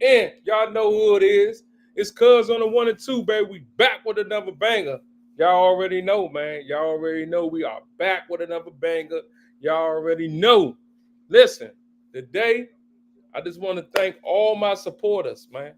And y'all know who it is. It's Cuz on the 1 and 2, baby. We back with another banger. Y'all already know, man. Y'all already know we are back with another banger. Y'all already know. Listen, today, I just want to thank all my supporters, man.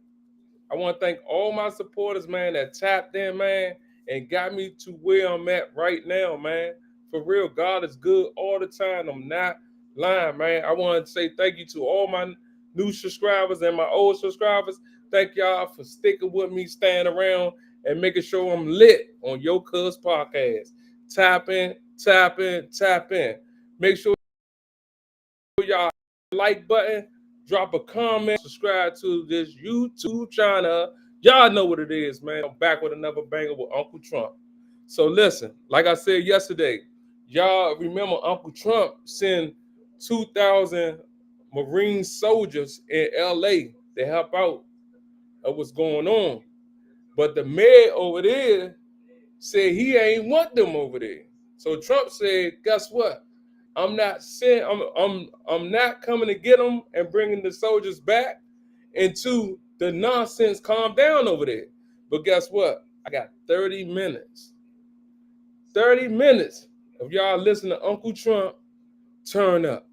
I want to thank all my supporters, man, that tapped in, man, and got me to where I'm at right now, man. For real, God is good all the time. I'm not lying, man. I want to say thank you to all my new subscribers and my old subscribers. Thank y'all for sticking with me, staying around, and making sure I'm lit on Yo Cuz podcast. Tap in, tap in, tap in. Make sure y'all like button, drop a comment, subscribe to this YouTube channel. Y'all know what it is, man. I'm back with another banger with Uncle Trump. So listen, like I said yesterday, y'all remember Uncle Trump sent 2,000 Marine soldiers in LA to help out of what's going on. But the mayor over there said he ain't want them over there. So Trump said, guess what? I'm not saying I'm not coming to get them and bringing the soldiers back until the nonsense calm down over there. But guess what? I got 30 minutes. 30 minutes of y'all listening to Uncle Trump turn up.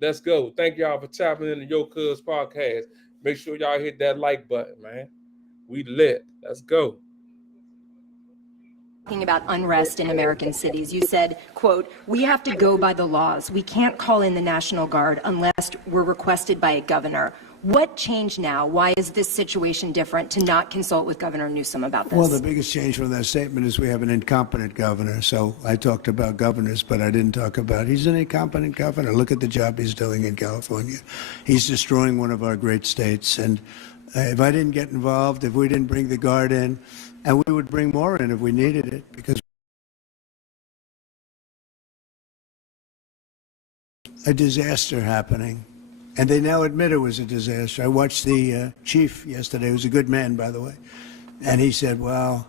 Let's go. Thank y'all for tapping into Yo Cuz podcast. Make sure y'all hit that like button, man. We lit. Let's go. Talking about unrest in American cities, you said, quote, "We have to go by the laws. We can't call in the National Guard unless we're requested by a governor." What changed now? Why is this situation different to not consult with Governor Newsom about this? Well, the biggest change from that statement is we have an incompetent governor. So I talked about governors, but I didn't talk about he's an incompetent governor. Look at the job he's doing in California. He's destroying one of our great states. And if I didn't get involved, if we didn't bring the Guard in, and we would bring more in if we needed it, because a disaster happening. And they now admit it was a disaster. I watched the chief yesterday, who's a good man, by the way, and he said, well,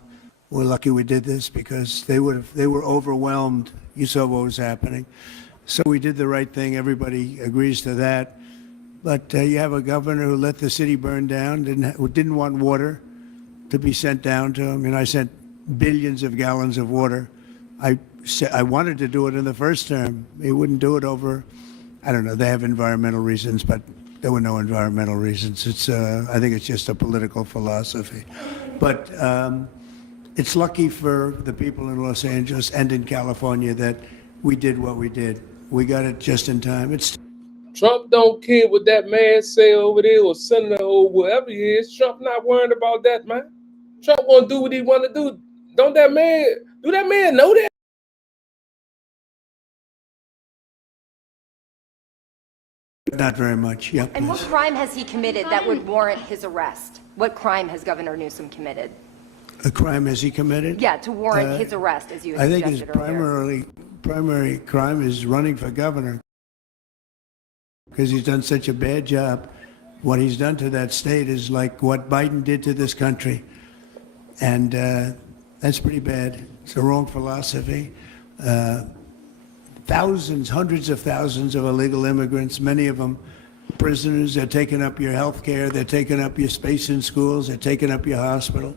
we're lucky we did this because they were overwhelmed. You saw what was happening. So we did the right thing. Everybody agrees to that. But you have a governor who let the city burn down, didn't want water to be sent down to him. And I sent billions of gallons of water. I wanted to do it in the first term. He wouldn't do it over, I don't know, they have environmental reasons, but there were no environmental reasons. I think it's just a political philosophy. But it's lucky for the people in Los Angeles and in California that we did what we did. We got it just in time. Trump don't care what that man say over there or senator or whoever he is. Trump not worried about that, man. Trump gonna do what he want to do. Do that man know that? Not very much, yeah. And what crime has he committed that would warrant his arrest? What crime has Governor Newsom committed? A crime has he committed? Yeah, to warrant his arrest, as you had I think his earlier. primary crime is running for governor, because he's done such a bad job. What he's done to that state is like what Biden did to this country. And that's pretty bad. It's a wrong philosophy. Hundreds of thousands of illegal immigrants, many of them prisoners. They're taking up your health care. They're taking up your space in schools. They're taking up your hospital.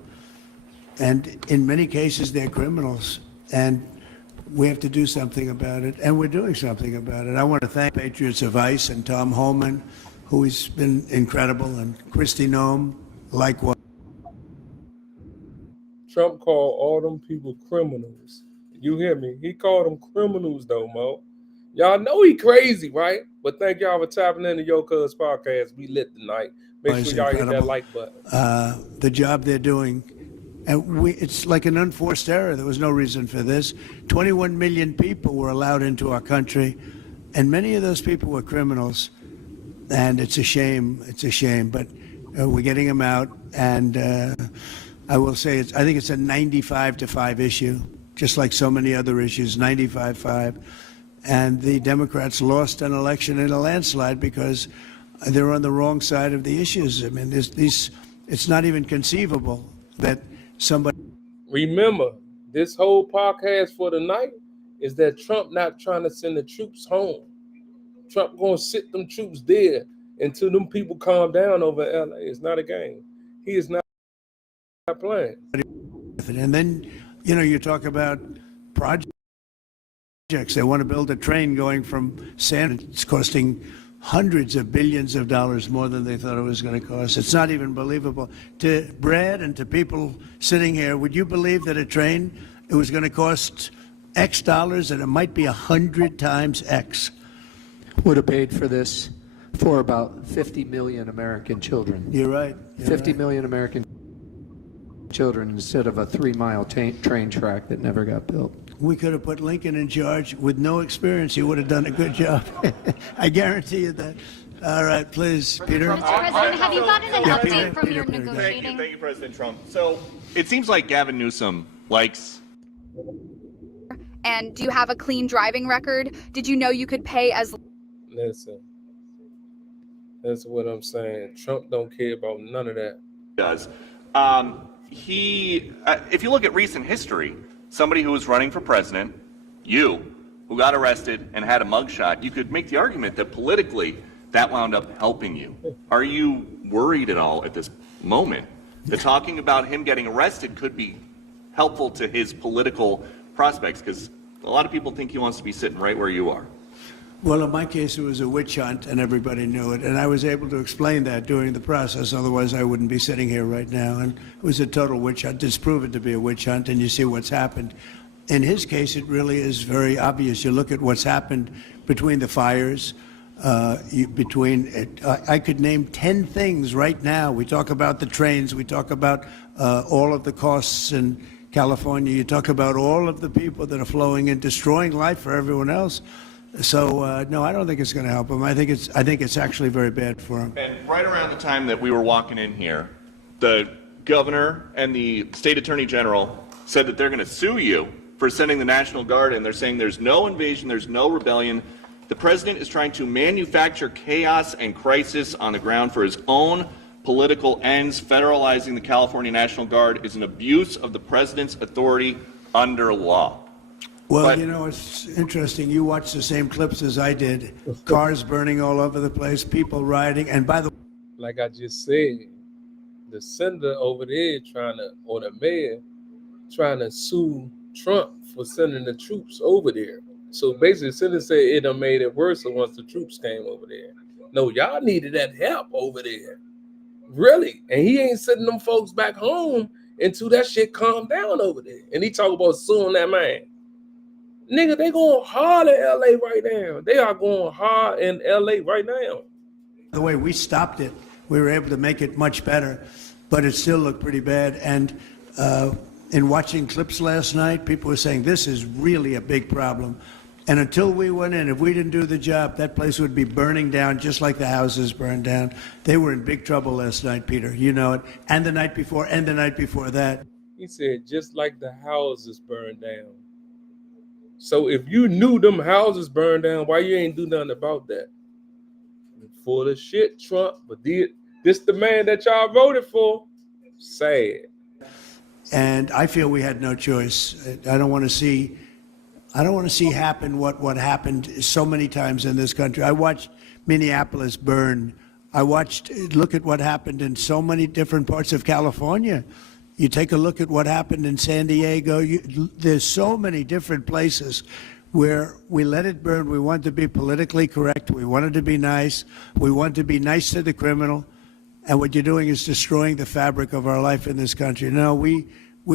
And in many cases, they're criminals. And we have to do something about it. And we're doing something about it. I want to thank Patriots of Ice and Tom Homan, who has been incredible, and Kristi Noem, likewise. Trump called all them people criminals. You hear me? He called them criminals, though, Mo. Y'all know he crazy, right? But thank y'all for tapping into Yo Cuz podcast. We lit tonight. Make sure y'all hit that like button. The job they're doing. And it's like an unforced error. There was no reason for this. 21 million people were allowed into our country, and many of those people were criminals. And it's a shame. It's a shame. But we're getting them out. And I will say, I think it's a 95-5 issue, just like so many other issues, 95-5. And the Democrats lost an election in a landslide because they're on the wrong side of the issues. I mean, it's not even conceivable that somebody... Remember, this whole podcast for tonight is that Trump not trying to send the troops home. Trump going to sit them troops there until them people calm down over LA. It's not a game. He is not playing. And then, you talk about projects. They want to build a train going from it's costing hundreds of billions of dollars more than they thought it was going to cost. It's not even believable. To Brad and to people sitting here, would you believe that a train, it was going to cost X dollars and it might be 100 times X? Would have paid for this for about 50 million American children. You're right. 50 million American children instead of a 3-mile train track that never got built. We could have put Lincoln in charge with no experience. He would have done a good job. I guarantee you that. All right, please, Peter. Mr. President, have you gotten an update from your Peter. negotiating? Thank you, President Trump. So it seems like Gavin Newsom likes. And do you have a clean driving record? Did you know you could pay as... Listen, that's what I'm saying. Trump don't care about none of that. Does. If you look at recent history, somebody who was running for president, who got arrested and had a mugshot, you could make the argument that politically that wound up helping you. Are you worried at all at this moment that talking about him getting arrested could be helpful to his political prospects? Because a lot of people think he wants to be sitting right where you are. Well, in my case, it was a witch hunt, and everybody knew it. And I was able to explain that during the process. Otherwise, I wouldn't be sitting here right now. And it was a total witch hunt. It's proven to be a witch hunt, and you see what's happened. In his case, it really is very obvious. You look at what's happened between the fires, I could name 10 things right now. We talk about the trains. We talk about all of the costs in California. You talk about all of the people that are flowing and destroying life for everyone else. So no, I don't think it's going to help him. I think it's actually very bad for him. And right around the time that we were walking in here, the governor and the state attorney general said that they're going to sue you for sending the National Guard in. They're saying there's no invasion, there's no rebellion. The president is trying to manufacture chaos and crisis on the ground for his own political ends. Federalizing the California National Guard is an abuse of the president's authority under law. Well, it's interesting. You watched the same clips as I did. Cars burning all over the place, people rioting. And by the way, like I just said, the senator over there or the mayor trying to sue Trump for sending the troops over there. So basically, the senator said it done made it worse once the troops came over there. No, y'all needed that help over there. Really. And he ain't sending them folks back home until that shit calmed down over there. And he talk about suing that man. Nigga, they going hard in LA right now. They are going hard in LA right now. the way we stopped it, we were able to make it much better, but it still looked pretty bad. And in watching clips last night, people were saying this is really a big problem. And until we went in, if we didn't do the job, that place would be burning down just like the houses burned down. They were in big trouble last night, Peter. You know it. And the night before, and the night before that. He said, just like the houses burned down. So if you knew them houses burned down, why you ain't do nothing about that? Full of shit, Trump. But this the man that y'all voted for? Sad. And I feel we had no choice. I don't want to see happen what happened so many times in this country. I watched Minneapolis burn. Look at what happened in so many different parts of California. You take a look at what happened in San Diego. There's so many different places where we let it burn. We want to be politically correct. We wanted to be nice. We want to be nice to the criminal. And what you're doing is destroying the fabric of our life in this country. No, we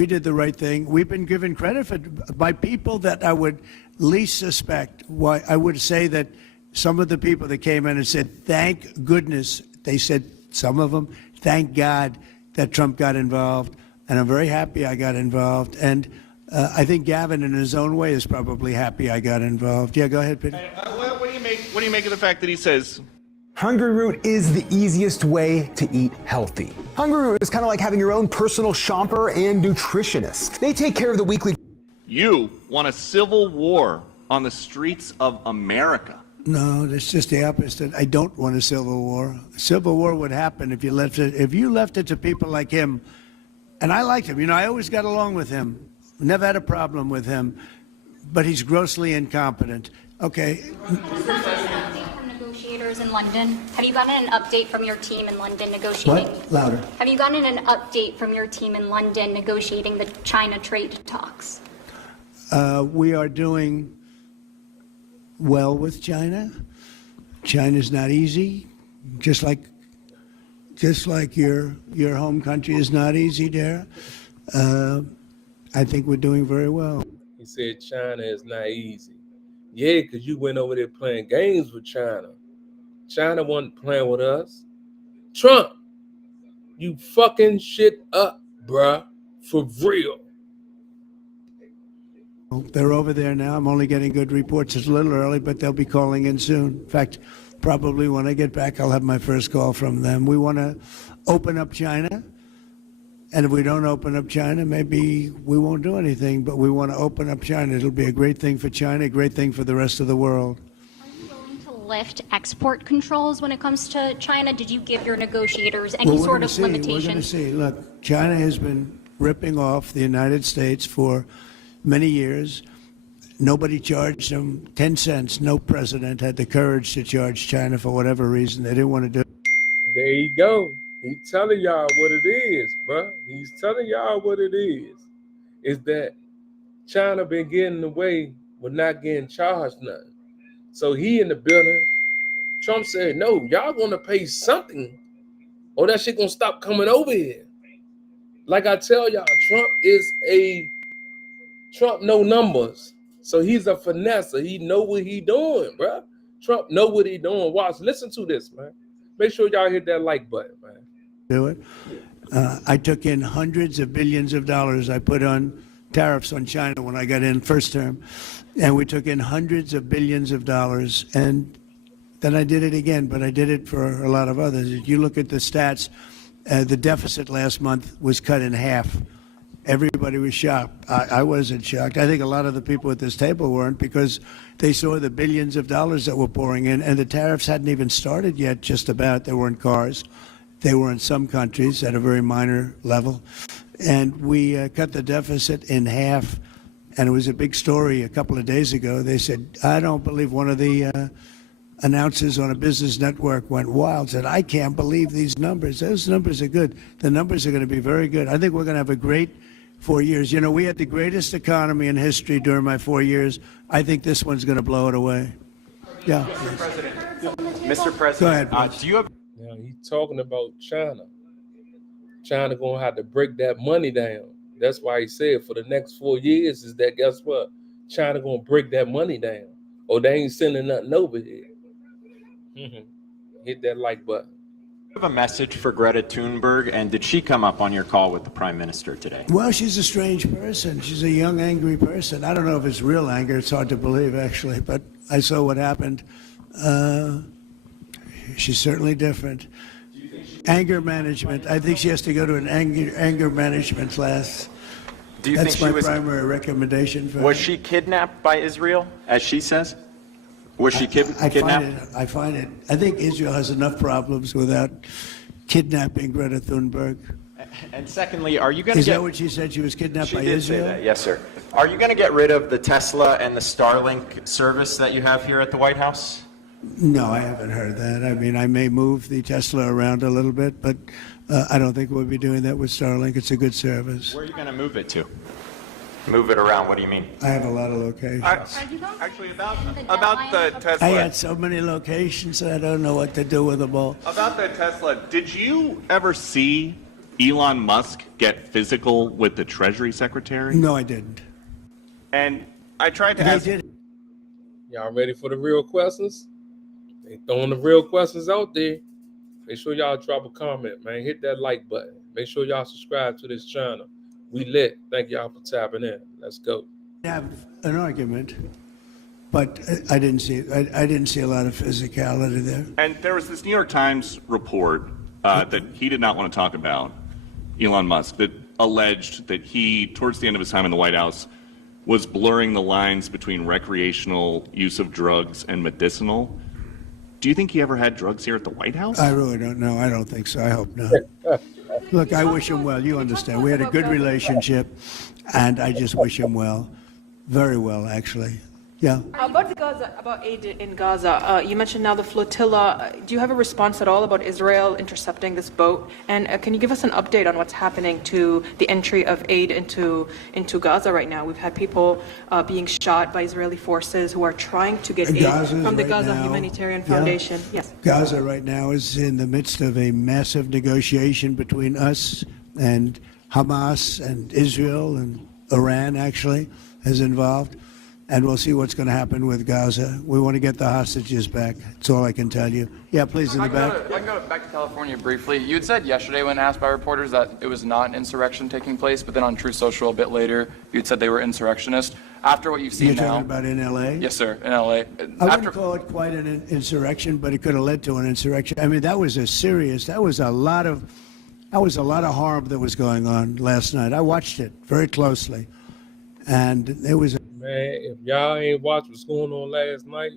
did the right thing. We've been given credit by people that I would least suspect. Why I would say that some of the people that came in and said, thank goodness, they said, some of them, thank God that Trump got involved. And I'm very happy I got involved. And I think Gavin, in his own way, is probably happy I got involved. Yeah, go ahead, Peter. What do you make of the fact that he says Hungry Root is the easiest way to eat healthy? Hungry Root is kind of like having your own personal shopper and nutritionist. They take care of the weekly. You want a civil war on the streets of America? No, that's just the opposite. I don't want a civil war. A civil war would happen if you left it to people like him. And I liked him. You know, I always got along with him. Never had a problem with him. But he's grossly incompetent. Okay. negotiators in London? Have you gotten an update from your team in London negotiating? What? Louder. Have you gotten an update from your team in London negotiating the China trade talks? We are doing well with China. China's not easy, just like your home country is not easy, Dara. I think we're doing very well. He said China is not easy. Yeah, because you went over there playing games with China. China wasn't playing with us. Trump, you fucking shit up, bruh. For real. They're over there now. I'm only getting good reports. It's a little early, but they'll be calling in soon. In fact, probably when I get back, I'll have my first call from them. We want to open up China. And if we don't open up China, maybe we won't do anything, but we want to open up China. It'll be a great thing for China, a great thing for the rest of the world. Are you willing to lift export controls when it comes to China? Did you give your negotiators any sort of limitation? We're going to see. Look, China has been ripping off the United States for many years. Nobody charged them 10 cents. No president had the courage to charge China for whatever reason. They didn't want to do it. There you go. He's telling y'all what it is, bruh. He's telling y'all what it is. Is that China been getting away with not getting charged nothing. So he in the building. Trump said, no, y'all gonna pay something or that shit gonna stop coming over here. Like I tell y'all, Trump know numbers. So he's a finesser. He know what he doing, bruh. Trump know what he doing. Watch, listen to this, man. Make sure y'all hit that like button, man. Do it. I took in hundreds of billions of dollars. I put on tariffs on China when I got in first term, and we took in hundreds of billions of dollars. And then I did it again, but I did it for a lot of others. If you look at the stats, the deficit last month was cut in half. Everybody was shocked. I wasn't shocked. I think a lot of the people at this table weren't, because they saw the billions of dollars that were pouring in, and the tariffs hadn't even started yet, just about. They were in cars. They were in some countries at a very minor level. And we cut the deficit in half. And it was a big story a couple of days ago. They said, I don't believe, one of the announcers on a business network went wild, said, I can't believe these numbers. Those numbers are good. The numbers are going to be very good. I think we're going to have a great 4 years. You know, we had the greatest economy in history during my 4 years. I think this one's going to blow it away. Yeah. Mr. President, Go ahead, do you have... Now he's talking about China. China gonna have to break that money down. That's why he said for the next 4 years is that, guess what? China gonna break that money down, or they ain't sending nothing over here. Hit that like button. You have a message for Greta Thunberg, and did she come up on your call with the Prime Minister today? Well, she's a strange person. She's a young, angry person. I don't know if it's real anger. It's hard to believe, actually, but I saw what happened. She's certainly different. Anger management. I think she has to go to an anger management class. Do you That's think my primary recommendation for her. Was she kidnapped by Israel, as she says? Was she kidnapped? I find it. I think Israel has enough problems without kidnapping Greta Thunberg. And secondly, are you going to Is get... that what she said? She was kidnapped She by did Israel? say that, yes, sir. Are you going to get rid of the Tesla and the Starlink service that you have here at the White House? No, I haven't heard that. I mean, I may move the Tesla around a little bit, but I don't think we'll be doing that with Starlink. It's a good service. Where are you going to move it to? Move it around, what do you mean? I have a lot of locations. Actually, about the Tesla. I had so many locations, I don't know what to do with them all. About the Tesla, did you ever see Elon Musk get physical with the Treasury Secretary? No, I didn't. And I tried to ask... Y'all ready for the real questions? They throwing the real questions out there. Make sure y'all drop a comment, man. Hit that like button. Make sure y'all subscribe to this channel. We lit. Thank y'all for tapping in. Let's go. I have an argument, but I didn't see a lot of physicality there. And there was this New York Times report that he did not want to talk about, Elon Musk, that alleged that he, towards the end of his time in the White House, was blurring the lines between recreational use of drugs and medicinal. Do you think he ever had drugs here at the White House? I really don't know. I don't think so. I hope not. Look, I wish him well. You understand. We had a good relationship, and I just wish him well. Very well, actually. Yeah. About aid in Gaza, you mentioned now the flotilla. Do you have a response at all about Israel intercepting this boat? And can you give us an update on what's happening to the entry of aid into Gaza right now? We've had people being shot by Israeli forces who are trying to get aid from the Gaza Humanitarian Foundation. Yes. Gaza right now is in the midst of a massive negotiation between us and Hamas and Israel, and Iran actually is involved. And we'll see what's going to happen with Gaza. We want to get the hostages back. That's all I can tell you. Yeah, please, in the back. I can go back to California briefly. You had said yesterday when asked by reporters that it was not an insurrection taking place, but then on True Social a bit later, you had said they were insurrectionists. After what you've seen You're now... talking about in L.A.? Yes, sir, in L.A. I wouldn't call it quite an insurrection, but it could have led to an insurrection. I mean, that was a lot of harm that was going on last night. I watched it very closely, and it was... Man, if y'all ain't watched what's going on last night,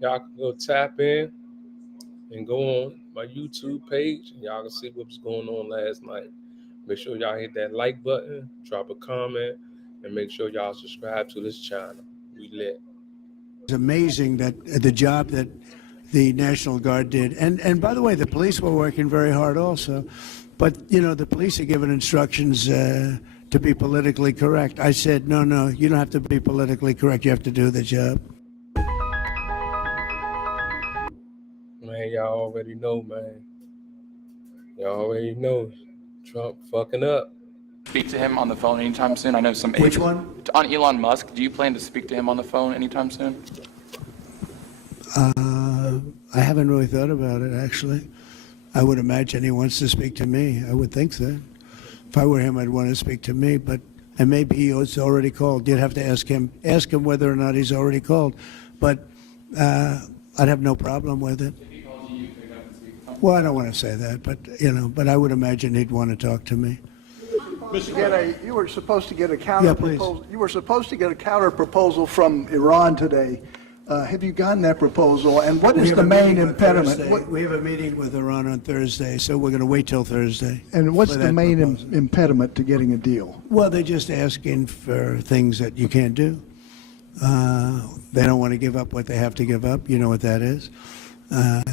y'all can go tap in and go on my YouTube page, and y'all can see what was going on last night. Make sure y'all hit that like button, drop a comment, and make sure y'all subscribe to this channel. We lit. It's amazing that the job that the National Guard did. And by the way, the police were working very hard also. But, you know, the police are given instructions to be politically correct. I said, no, you don't have to be politically correct. You have to do the job. Man, y'all already know, man. Y'all already know Trump fucking up. Speak to him on the phone anytime soon? I know some... Which one? On Elon Musk. Do you plan to speak to him on the phone anytime soon? I haven't really thought about it, actually. I would imagine he wants to speak to me. I would think so. If I were him, I'd want to speak to me, and maybe he was already called. You'd have to ask him whether or not he's already called. But I'd have no problem with it. Well, I don't want to say that, but I would imagine he'd want to talk to me. You were supposed to get a counter proposal. You were supposed to get a counter proposal from Iran today. Have you gotten that proposal? And what is the main impediment? We have a meeting with Iran on Thursday, so we're going to wait till Thursday. And what's the main impediment to getting a deal? Well, they're just asking for things that you can't do. They don't want to give up what they have to give up. You know what that is.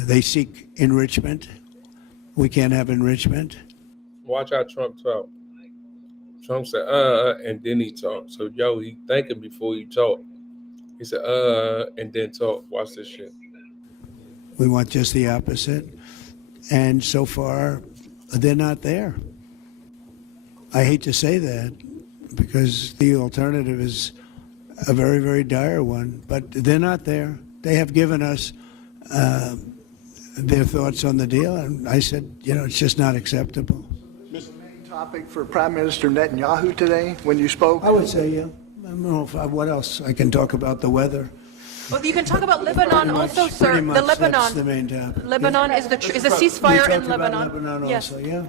They seek enrichment. We can't have enrichment. Watch how Trump talk. Trump said, and then he talked. So, he thinking before he talk. He said, and then talk. Watch this shit. We want just the opposite. And so far, they're not there. I hate to say that because the alternative is a very, very dire one. But they're not there. They have given us their thoughts on the deal. And I said, it's just not acceptable. The main topic for Prime Minister Netanyahu today when you spoke? I would say, yeah. I don't know what else. I can talk about the weather. Well, you can talk about Lebanon also, sir. The Lebanon. That's the main topic. Lebanon is a ceasefire in Lebanon. Lebanon yes. Also, yeah.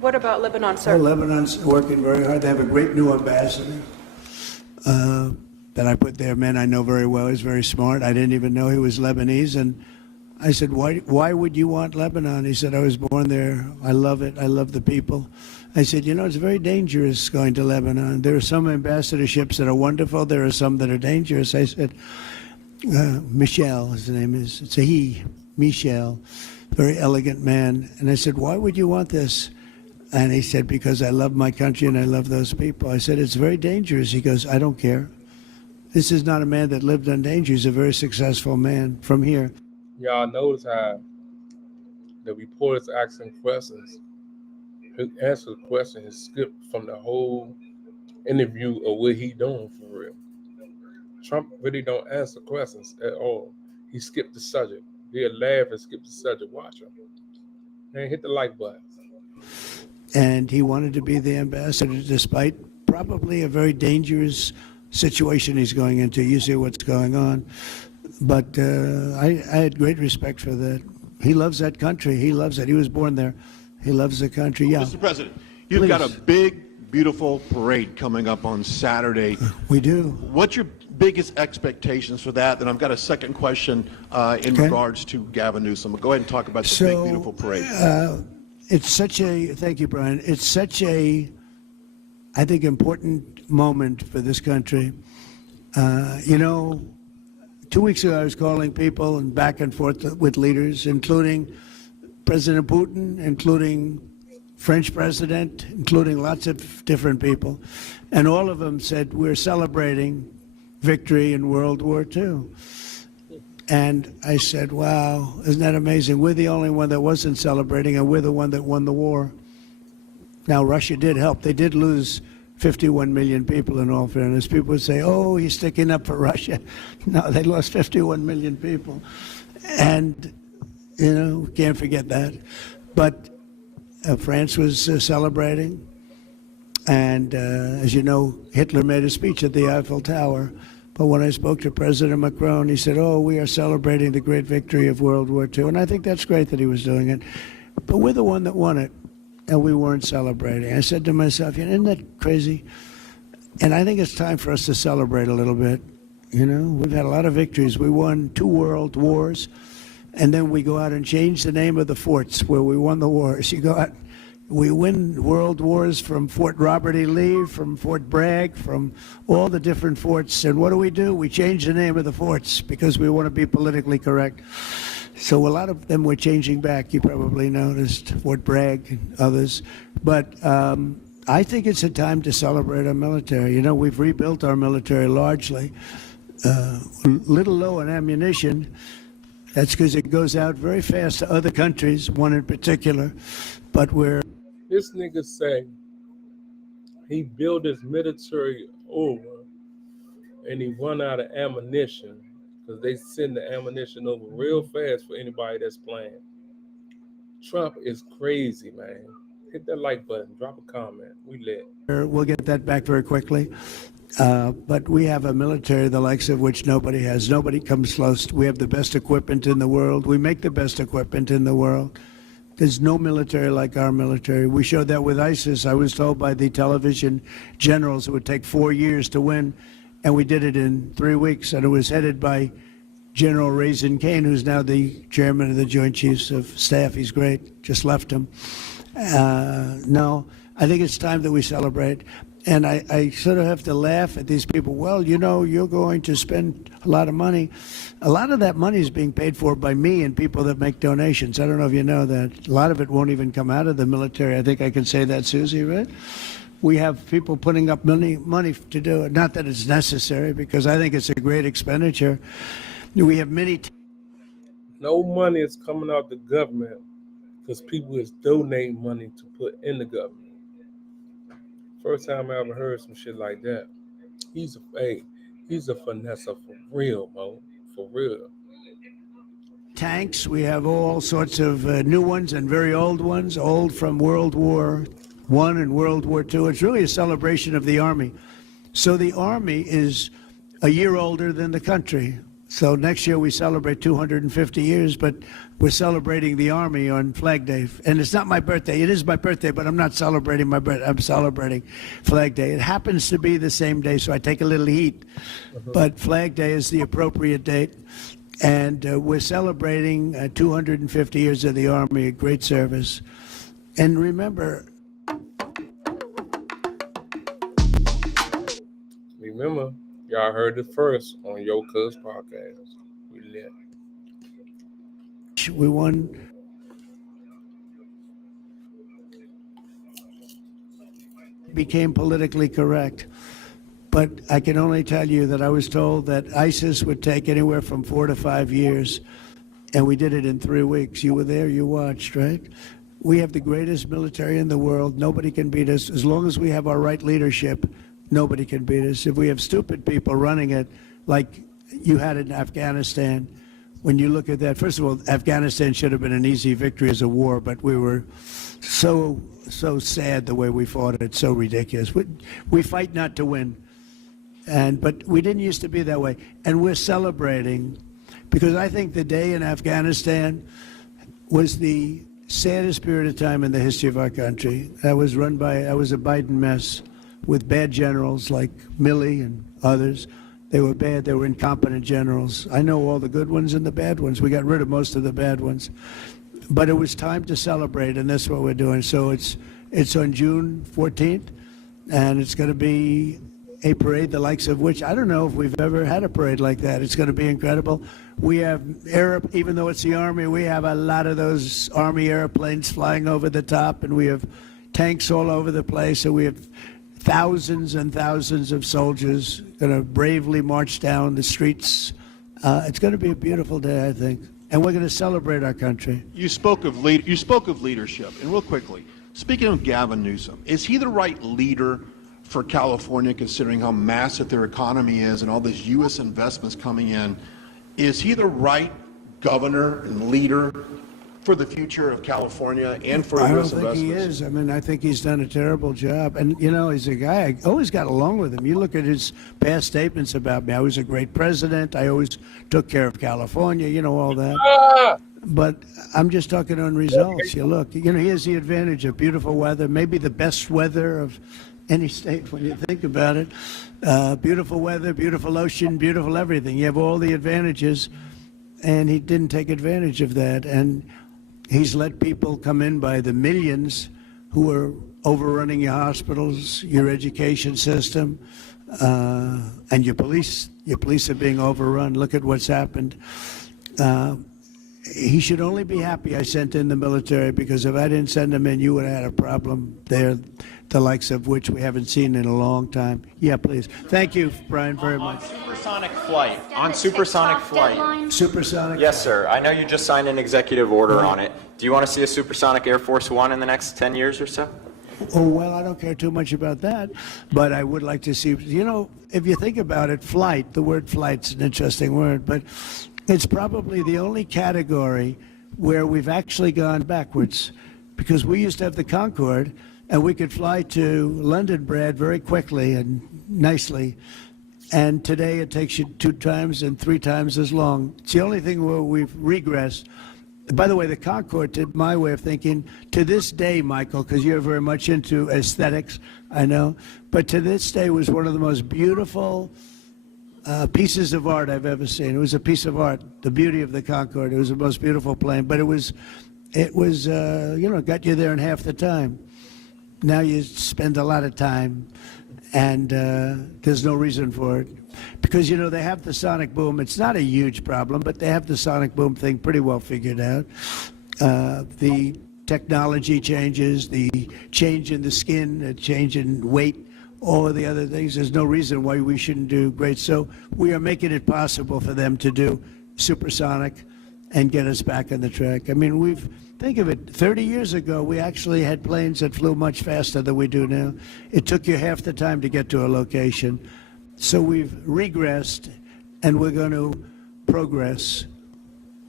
What about Lebanon, sir? Oh, Lebanon's working very hard. They have a great new ambassador that I put there. Man, I know very well. He's very smart. I didn't even know he was Lebanese. And I said, why would you want Lebanon? He said, I was born there. I love it. I love the people. I said, it's very dangerous going to Lebanon. There are some ambassadorships that are wonderful. There are some that are dangerous. I said, Michel, his name is. It's a he, Michel, very elegant man. And I said, why would you want this? And he said, because I love my country and I love those people. I said, it's very dangerous. He goes, I don't care. This is not a man that lived on danger. He's a very successful man from here. Y'all notice how the reporters asking questions. He answered the question and skipped from the whole interview of what he doing for real. Trump really don't answer questions at all. He skipped the subject. He'll laugh and skip the subject. Watch him. And hit the like button. And he wanted to be the ambassador despite probably a very dangerous situation he's going into. You see what's going on. But I had great respect for that. He loves that country. He loves it. He was born there. He loves the country. Yeah. Mr. President, you've got a big, beautiful parade coming up on Saturday. We do. What's your biggest expectations for that? And I've got a second question in regards to Gavin Newsom. Go ahead and talk about the big, beautiful parade. It's such a, thank you, Brian. It's such a, I think, important moment for this country. You know, 2 weeks ago I was calling people and back and forth with leaders, including President Putin, including French president, including lots of different people. And all of them said, we're celebrating victory in World War II. And I said, wow, isn't that amazing? We're the only one that wasn't celebrating, and we're the one that won the war. Now, Russia did help. They did lose 51 million people, in all fairness. People would say, oh, he's sticking up for Russia. No, they lost 51 million people. And, you know, can't forget that. But France was celebrating. And as you know, Hitler made a speech at the Eiffel Tower. But when I spoke to President Macron, he said, oh, we are celebrating the great victory of World War II. And I think that's great that he was doing it. But we're the one that won it, and we weren't celebrating. I said to myself, isn't that crazy? And I think it's time for us to celebrate a little bit. You know, we've had a lot of victories. We won 2 world wars, and then we go out and change the name of the forts where we won the wars. You go out, we win world wars from Fort Robert E. Lee, from Fort Bragg, from all the different forts. And what do? We change the name of the forts because we want to be politically correct. So a lot of them we're changing back. You probably noticed Fort Bragg and others. But I think it's a time to celebrate our military. You know, we've rebuilt our military largely. Little low on ammunition. That's because it goes out very fast to other countries, one in particular. But we're... This nigga say he built his military over and he run out of ammunition because they send the ammunition over real fast for anybody that's playing. Trump is crazy, man. Hit that like button. Drop a comment. We lit. We'll get that back very quickly. But we have a military the likes of which nobody has. Nobody comes close. We have the best equipment in the world. We make the best equipment in the world. There's no military like our military. We showed that with ISIS. I was told by the television generals it would take 4 years to win, and we did it in 3 weeks. And it was headed by General Raisin Kane, who's now the chairman of the Joint Chiefs of Staff. He's great. Just left him. No, I think it's time that we celebrate. And I sort of have to laugh at these people. Well, you know, you're going to spend a lot of money. A lot of that money is being paid for by me and people that make donations. I don't know if you know that. A lot of it won't even come out of the military. I think I can say that, Susie, right? We have people putting up money to do it. Not that it's necessary, because I think it's a great expenditure. We have many... No money is coming out the government because people is donating money to put in the government. First time I ever heard some shit like that. He's a finesse for real, Mo. For real. Tanks, we have all sorts of new ones and very old ones, old from World War I and World War II. It's really a celebration of the Army. So the Army is a year older than the country. So next year we celebrate 250 years, but we're celebrating the Army on Flag Day. And it's not my birthday. It is my birthday, but I'm not celebrating my birthday. I'm celebrating Flag Day. It happens to be the same day, so I take a little heat. But Flag Day is the appropriate date. And we're celebrating 250 years of the Army, a great service. And remember, y'all heard it first on Yo Cuz podcast. We lit. We won. Became politically correct. But I can only tell you that I was told that ISIS would take anywhere from 4 to 5 years, and we did it in 3 weeks. You were there, you watched, right? We have the greatest military in the world. Nobody can beat us. As long as we have our right leadership, nobody can beat us. If we have stupid people running it, like you had in Afghanistan, when you look at that, first of all, Afghanistan should have been an easy victory as a war, but we were so sad the way we fought it, so ridiculous. We fight not to win. But we didn't used to be that way. And we're celebrating, because I think the day in Afghanistan was the saddest period of time in the history of our country. That was a Biden mess with bad generals like Milley and others. They were bad. They were incompetent generals. I know all the good ones and the bad ones. We got rid of most of the bad ones. But it was time to celebrate, and that's what we're doing. So it's on June 14th, and it's going to be a parade the likes of which I don't know if we've ever had a parade like that. It's going to be incredible. We have even though it's the Army, we have a lot of those Army airplanes flying over the top, and we have tanks all over the place, and we have thousands and thousands of soldiers going to bravely march down the streets. It's going to be a beautiful day, I think, and we're going to celebrate our country. You spoke of leadership, and real quickly, speaking of Gavin Newsom, is he the right leader for California, considering how massive their economy is and all these U.S. investments coming in? Is he the right governor and leader for the future of California and for U.S. investments? I don't think he is. I mean, I think he's done a terrible job. And, you know, he's a guy, I always got along with him. You look at his past statements about me. I was a great president. I always took care of California, you know, all that. But I'm just talking on results. You look, you know, he has the advantage of beautiful weather, maybe the best weather of any state when you think about it. Beautiful weather, beautiful ocean, beautiful everything. You have all the advantages, and he didn't take advantage of that. And he's let people come in by the millions who are overrunning your hospitals, your education system, and your police. Your police are being overrun. Look at what's happened. He should only be happy I sent in the military, because if I didn't send him in, you would have had a problem there, the likes of which we haven't seen in a long time. Yeah, please. Thank you, Brian, very much. Supersonic flight. On supersonic flight. Supersonic? Yes, sir. I know you just signed an executive order on it. Do you want to see a supersonic Air Force One in the next 10 years or so? Oh, well, I don't care too much about that, but I would like to see, you know, if you think about it, flight, the word flight's an interesting word, but it's probably the only category where we've actually gone backwards, because we used to have the Concorde, and we could fly to London, Brad, very quickly and nicely. And today it takes you 2 times and 3 times as long. It's the only thing where we've regressed. By the way, the Concorde, to my way of thinking, to this day, Michael, because you're very much into aesthetics, I know, but to this day was one of the most beautiful pieces of art I've ever seen. It was a piece of art, the beauty of the Concorde. It was the most beautiful plane, but it was, you know, got you there in half the time. Now you spend a lot of time, and there's no reason for it. Because, you know, they have the sonic boom. It's not a huge problem, but they have the sonic boom thing pretty well figured out. The technology changes, the change in the skin, the change in weight, all of the other things. There's no reason why we shouldn't do great. So we are making it possible for them to do supersonic and get us back on the track. I mean, think of it, 30 years ago, we actually had planes that flew much faster than we do now. It took you half the time to get to a location. So we've regressed, and we're going to progress.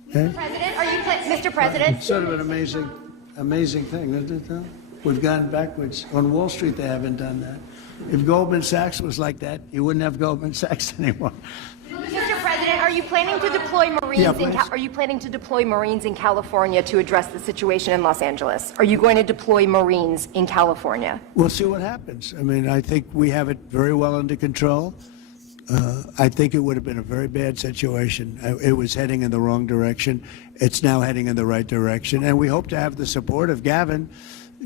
Okay? President, are you, Mr. President? It's sort of an amazing thing, isn't it, though? We've gone backwards. On Wall Street, they haven't done that. If Goldman Sachs was like that, you wouldn't have Goldman Sachs anymore. Mr. President, are you planning to deploy Marines in California to address the situation in Los Angeles? Are you going to deploy Marines in California? We'll see what happens. I mean, I think we have it very well under control. I think it would have been a very bad situation. It was heading in the wrong direction. It's now heading in the right direction. And we hope to have the support of Gavin,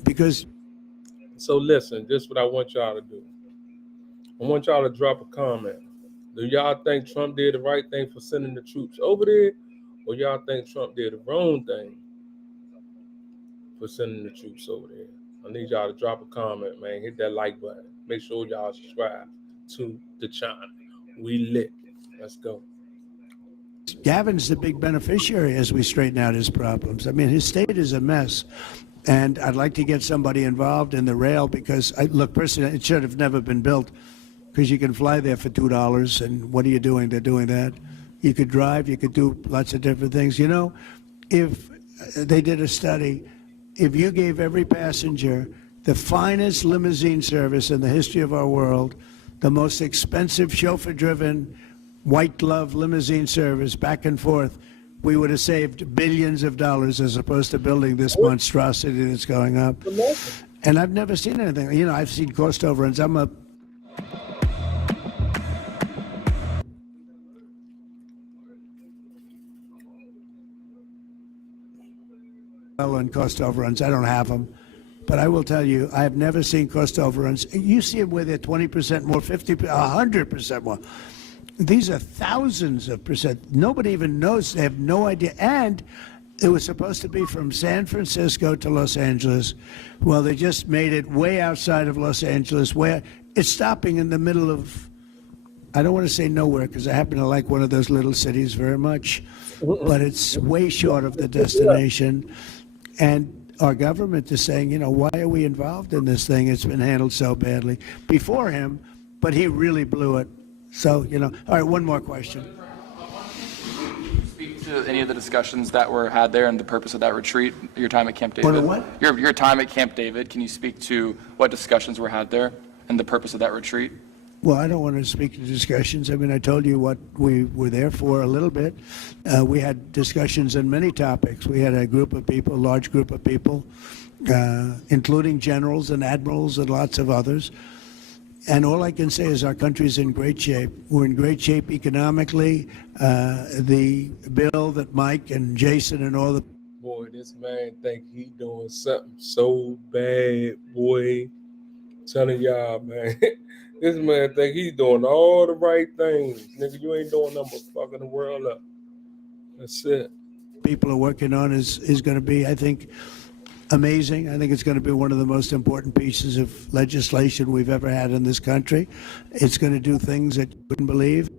because... So listen, this is what I want y'all to do. I want y'all to drop a comment. Do y'all think Trump did the right thing for sending the troops over there? Or y'all think Trump did the wrong thing for sending the troops over there? I need y'all to drop a comment, man. Hit that like button. Make sure y'all subscribe to the channel. We lit. Let's go. Gavin's the big beneficiary as we straighten out his problems. I mean, his state is a mess. And I'd like to get somebody involved in the rail, because, look, personally, it should have never been built, because you can fly there for $2, and what are you doing? They're doing that. You could drive, you could do lots of different things. You know, if they did a study, if you gave every passenger the finest limousine service in the history of our world, the most expensive chauffeur-driven, white-glove limousine service back and forth, we would have saved billions of dollars as opposed to building this monstrosity that's going up. And I've never seen anything. You know, I've seen cost overruns. I'm a... on cost overruns. I don't have them. But I will tell you, I have never seen cost overruns. You see them where they're 20% more, 50%, 100% more. These are thousands of percent. Nobody even knows. They have no idea. And it was supposed to be from San Francisco to Los Angeles. Well, they just made it way outside of Los Angeles, where it's stopping in the middle of, I don't want to say nowhere, because I happen to like one of those little cities very much, but it's way short of the destination. And our government is saying, you know, why are we involved in this thing? It's been handled so badly before him, but he really blew it. So, you know, all right, one more question. Speak to any of the discussions that were had there and the purpose of that retreat, your time at Camp David. What? Your time at Camp David, can you speak to what discussions were had there and the purpose of that retreat? Well, I don't want to speak to discussions. I mean, I told you what we were there for a little bit. We had discussions on many topics. We had a group of people, a large group of people, including generals and admirals and lots of others. And all I can say is our country's in great shape. We're in great shape economically. The bill that Mike and Jason and all the... Boy, this man think he doing something so bad, boy. I'm telling y'all, man. This man think he's doing all the right things. Nigga, you ain't doing nothing but fucking the world up. That's it. People are working on is going to be, I think, amazing. I think it's going to be one of the most important pieces of legislation we've ever had in this country. It's going to do things that you wouldn't believe.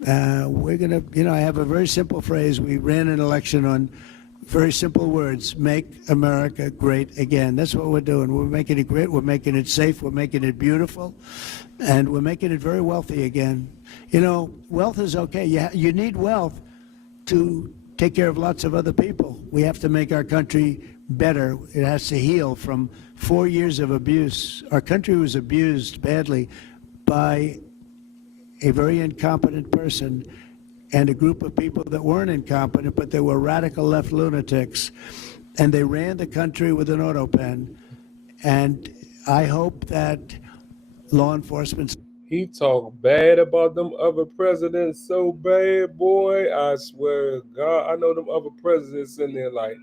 We're going to, you know, I have a very simple phrase. We ran an election on very simple words: make America great again. That's what we're doing. We're making it great. We're making it safe. We're making it beautiful. And we're making it very wealthy again. You know, wealth is okay. You need wealth to take care of lots of other people. We have to make our country better. It has to heal from 4 years of abuse. Our country was abused badly by a very incompetent person and a group of people that weren't incompetent, but they were radical left lunatics. And they ran the country with an auto pen. And I hope that law enforcement... He talk bad about them other presidents so bad, boy. I swear to God, I know them other presidents in there like,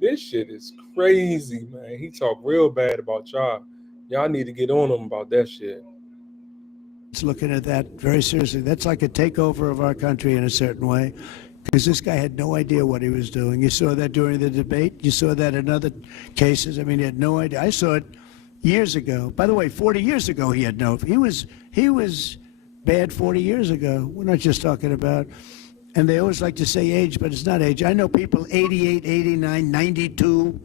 this shit is crazy, man. He talk real bad about y'all. Y'all need to get on him about that shit. It's looking at that very seriously. That's like a takeover of our country in a certain way, because this guy had no idea what he was doing. You saw that during the debate. You saw that in other cases. I mean, he had no idea. I saw it years ago. By the way, 40 years ago, he had no. He was bad 40 years ago. We're not just talking about. And they always like to say age, but it's not age. I know people 88, 89, 92.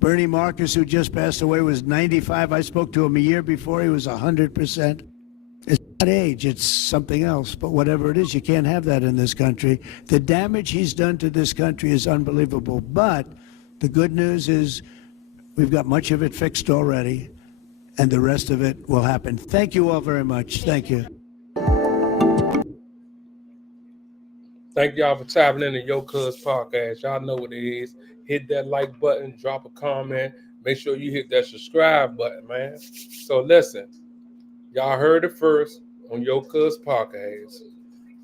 Bernie Marcus, who just passed away, was 95. I spoke to him a year before. He was 100%. It's not age, it's something else. But whatever it is, you can't have that in this country. The damage he's done to this country is unbelievable. But the good news is we've got much of it fixed already, and the rest of it will happen. Thank you all very much. Thank you. Thank y'all for tapping into Yo Cuz Podcast. Y'all know what it is. Hit that like button, drop a comment. Make sure you hit that subscribe button, man. So listen, y'all heard it first on Yo Cuz Podcast.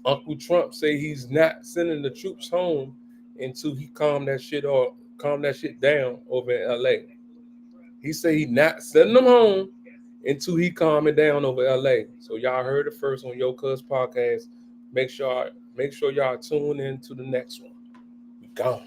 Uncle Trump say he's not sending the troops home until he calm that shit down over in LA. He say he not sending them home until he calm it down over LA. So y'all heard it first on Yo Cuz Podcast. Make sure y'all tune in to the next one. We gone.